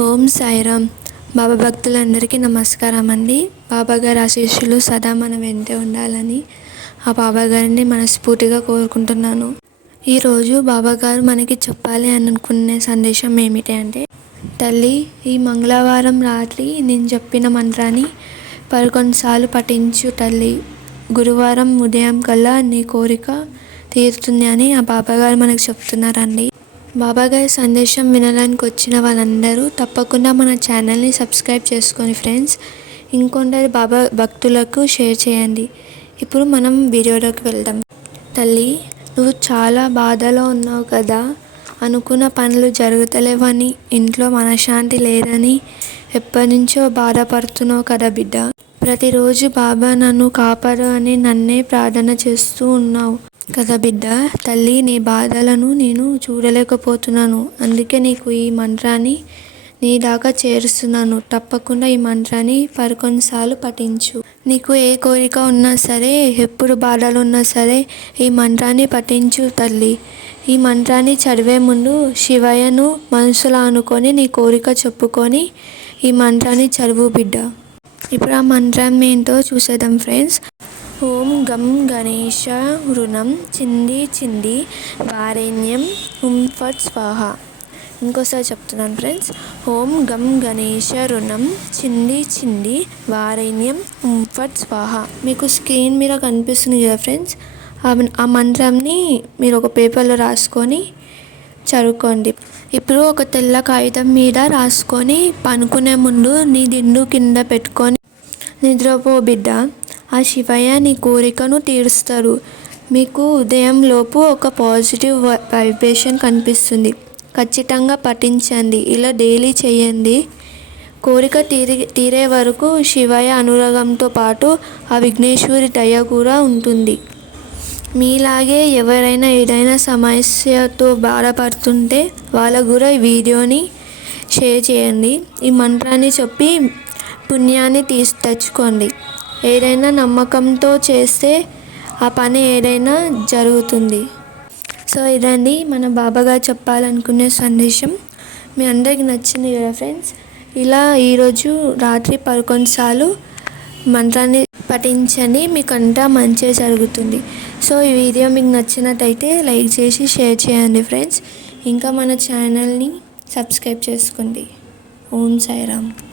ఓం సాయిరామ్. బాబా భక్తులందరికీ నమస్కారం అండి బాబా గారి ఆశీస్సులు సదా మన వెంటే ఉండాలని ఆ బాబా గారిని మనస్ఫూర్తిగా కోరుకుంటున్నాను. ఈరోజు బాబా గారు మనకి చెప్పాలి అని అనుకునే సందేశం ఏమిటి అంటే తల్లి ఈ మంగళవారం రాత్రి నేను చెప్పిన మంత్రాన్ని పదకొండుసార్లు పఠించు తల్లి. గురువారం ఉదయం కల్లా నీ కోరిక తీరుతుంది అని ఆ బాబాగారు మనకు చెప్తున్నారండి. బాబాగారి సందేశం వినడానికి వచ్చిన వాళ్ళందరూ తప్పకుండా మన ఛానల్ని సబ్స్క్రైబ్ చేసుకొని ఫ్రెండ్స్ ఇంకొందరు బాబా భక్తులకు షేర్ చేయండి. ఇప్పుడు మనం వీడియోలోకి వెళ్దాం. తల్లి నువ్వు చాలా బాధలో ఉన్నావు కదా? అనుకున్న పనులు జరుగుతలేవని ఇంట్లో మనశ్శాంతి లేదని ఎప్పటి నుంచో బాధపడుతున్నావు కదా బిడ్డ. ప్రతిరోజు బాబా నన్ను కాపాడు అని నన్నే ప్రార్థన చేస్తూ ఉన్నావు. కదా బిడ్డ తల్లి నీ బాధలను నేను చూడలేకపోతున్నాను. అందుకే నీకు ఈ మంత్రాన్ని నీ దాకా చేరుస్తున్నాను. తప్పకుండా ఈ మంత్రాన్ని పదకొండుసార్లు పఠించు. నీకు ఏ కోరిక ఉన్నా సరే ఎప్పుడు బాధలు ఉన్నా సరే ఈ మంత్రాన్ని పఠించు తల్లి. ఈ మంత్రాన్ని చదివే ముందు శివయ్యను మనసులో అనుకొని నీ కోరిక చెప్పుకొని ఈ మంత్రాన్ని చదువు బిడ్డ. ఇప్పుడు ఆ మంత్రం ఏంటో చూసేద్దాం ఫ్రెండ్స్. ఓం గం గణేష రుణం చింది చింది వారేణ్యం హుం ఫట్ స్వాహ. ఇంకోసారి చెప్తున్నాను ఫ్రెండ్స్. ఓం గం గణేష రుణం చింది చింది వారేణ్యం హుం ఫట్ స్వాహ. మీకు స్క్రీన్ మీద కనిపిస్తుంది కదా ఫ్రెండ్స్. ఆ మంత్రాన్ని మీరు ఒక పేపర్లో రాసుకొని చదువుకోండి. ఇప్పుడు ఒక తెల్ల కాగితం మీద రాసుకొని పనుకునే ముందు నీ దిండు కింద పెట్టుకొని నిద్రపో బిడ్డ. ఆ శివయ్య నీ కోరికను తీరుస్తారు. మీకు ఉదయంలోపు ఒక పాజిటివ్ వైబ్రేషన్ కనిపిస్తుంది. ఖచ్చితంగా పఠించండి. ఇలా డైలీ చేయండి. కోరిక తీరి తీరే వరకు శివయ్య అనురాగంతో పాటు ఆ విఘ్నేశ్వరి దయ కూడా ఉంటుంది. మీలాగే ఎవరైనా ఏదైనా సమస్యతో బాధపడుతుంటే వాళ్ళ కూడా ఈ వీడియోని షేర్ చేయండి. ఈ మంత్రాన్ని చెప్పి పుణ్యాన్ని తీసి తెచ్చుకోండి. ఏదైనా నమ్మకంతో చేస్తే ఆ పని ఏదైనా జరుగుతుంది. సో ఇదండి మన బాబాగారు చెప్పాలనుకునే సందేశం. మీ అందరికి నచ్చింది కదా ఫ్రెండ్స్? ఇలా ఈరోజు రాత్రి పదకొండు సార్లు మంత్రాన్ని పఠించండి మీకు అంతా మంచిగా జరుగుతుంది. సో ఈ వీడియో మీకు నచ్చినట్టయితే లైక్ చేసి షేర్ చేయండి ఫ్రెండ్స్. ఇంకా మన ఛానల్ని సబ్స్క్రైబ్ చేసుకోండి. ఓం సాయిరామ్.